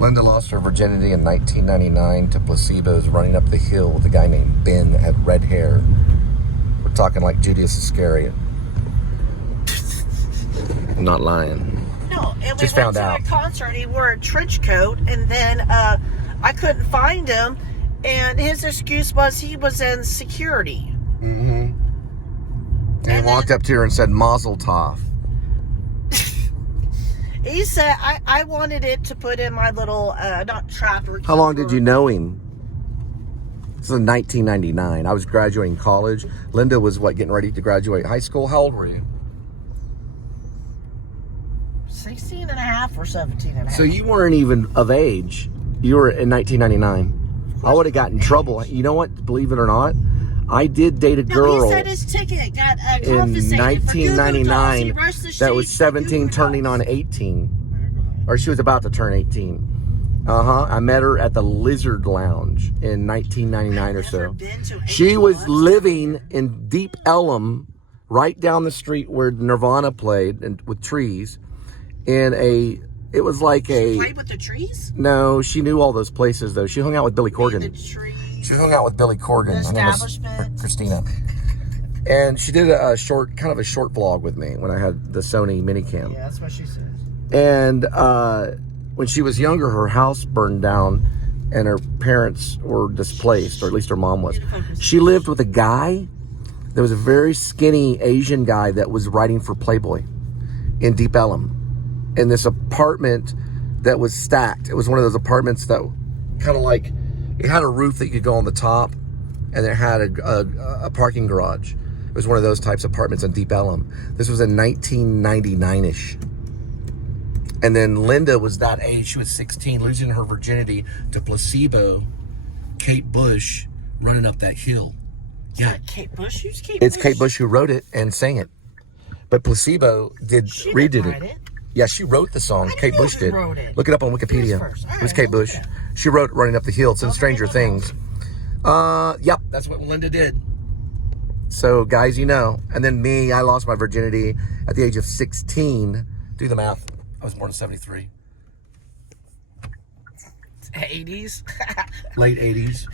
Linda lost her virginity in 1999 to Placebo's Running Up the Hill with a guy named Ben that had red hair. We're talking like Judas Iscariot. I'm not lying. No, and we Just went found to out. a concert. He wore a trench coat, and then I couldn't find him, and his excuse was he was in security. Mm-hmm. And he walked up to her and said, Mazel Tov. He said, I wanted it to put in my little, not trapper. How long did you know him? This is in 1999. I was graduating college. Linda was, getting ready to graduate high school? How old were you? 16 and a half or 17 and a half. So you weren't even of age. You were in 1999. I would have gotten in trouble. You know what? Believe it or not, I did date a girl. He said his ticket got in confiscated 1999 for that was 17 turning on 18. Or she was about to turn 18. I met her at the Lizard Lounge in 1999 or so. She was living in Deep Ellum, right down the street where Nirvana played, and with trees. It was like She played with the trees? No, she knew all those places though. She hung out with Billy Corgan. The trees. She hung out with Billy Corgan. The establishment. Christina. And she did a short vlog with me when I had the Sony Minicam. Yeah, that's what she said. And when she was younger, her house burned down and her parents were displaced, or at least her mom was. She lived with a guy that was a very skinny Asian guy that was writing for Playboy in Deep Ellum, in this apartment that was stacked. It was one of those apartments that kind of like, it had a roof that you could go on the top, and it had a parking garage. It was one of those types of apartments in Deep Ellum. This was in 1999-ish. And then Linda was that age. She was 16, losing her virginity to Placebo, Kate Bush, Running Up That Hill. Yeah. Kate Bush? Who's Kate It's Bush? Kate Bush who wrote it and sang it. But Placebo redid it. Yeah, she wrote the song. Kate Bush did. Wrote it. Look it up on Wikipedia. It was Kate Bush. She wrote Running Up the Hill. It's in Stranger Things. Yep, that's what Linda did. So, guys, you know. And then me, I lost my virginity at the age of 16. Do the math. I was born in 73. 80s? Late 80s.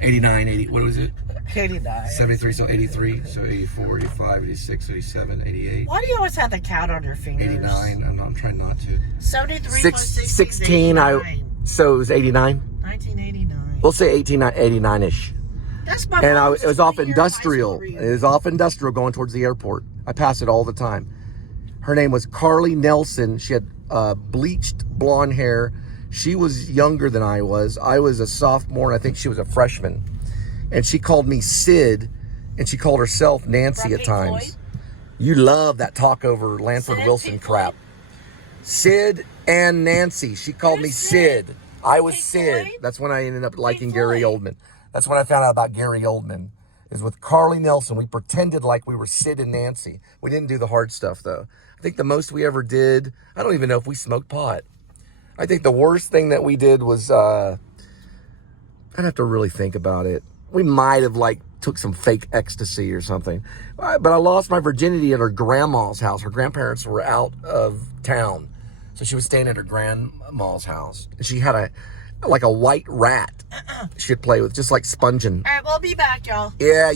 89, 80. What was it? 89. 73, so 83. So 84, 85, 86, 87, 88. Why do you always have the count on your fingers? 89. I'm trying not to. 73 plus 16. So it was 89? 1989. We'll say 89-ish. That's my And mom's it was off 20-year industrial. high school It reunion. was off industrial going towards the airport. I pass it all the time. Her name was Carley Nelson. She had bleached blonde hair. She was younger than I was. I was a sophomore, and I think she was a freshman. And she called me Sid, and she called herself Nancy at times. You love that talk over Lanford Wilson crap. Sid and Nancy. She called me Sid. I was Sid. That's when I ended up liking Gary Oldman. That's when I found out about Gary Oldman. Is with Carley Nelson. We pretended like we were Sid and Nancy. We didn't do the hard stuff, though. I think the most we ever did, I don't even know if we smoked pot. I think the worst thing that we did was, I'd have to really think about it. We might have, took some fake ecstasy or something. But I lost my virginity at her grandma's house. Her grandparents were out of town. So she was staying at her grandma's house. And she had a white rat she'd play with, just like sponging. All right, we'll be back, y'all. Yeah.